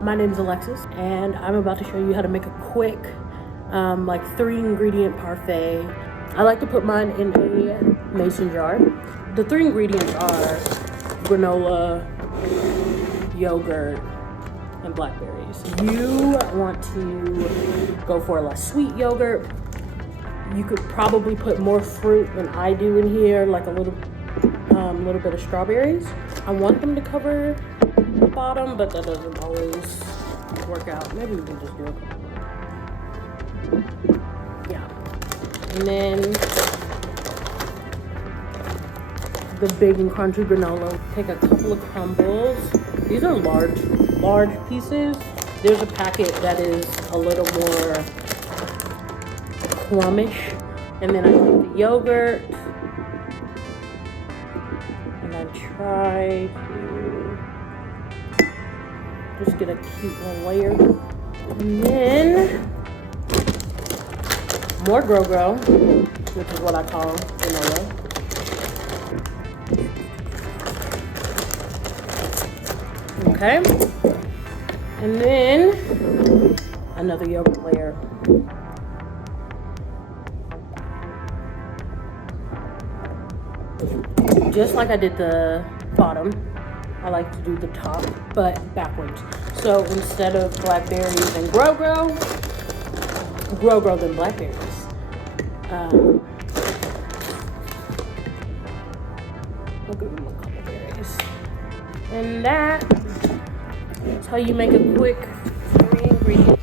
My name is Alexis, and I'm about to show you how to make a quick, like 3-ingredient parfait. I like to put mine in a mason jar. The 3 ingredients are granola, yogurt, and blackberries. You want to go for a less sweet yogurt. You could probably put more fruit than I do in here, like a little bit of strawberries. I want them to cover the bottom, but that doesn't always work out. Maybe we can just do it. Yeah. And then the big and crunchy granola. Take a couple of crumbles. These are large pieces. There's a packet that is a little more crummish. And then I take the yogurt. And I try to just get a cute little layer. And then more Gro-Gro, which is what I call granola. Okay. And then another yogurt layer. Just like I did the bottom, I like to do the top, but backwards. So instead of blackberries and Gro-Gro, Gro-Gro then blackberries. I'll give them a couple berries. And that is how you make a quick 3-ingredient.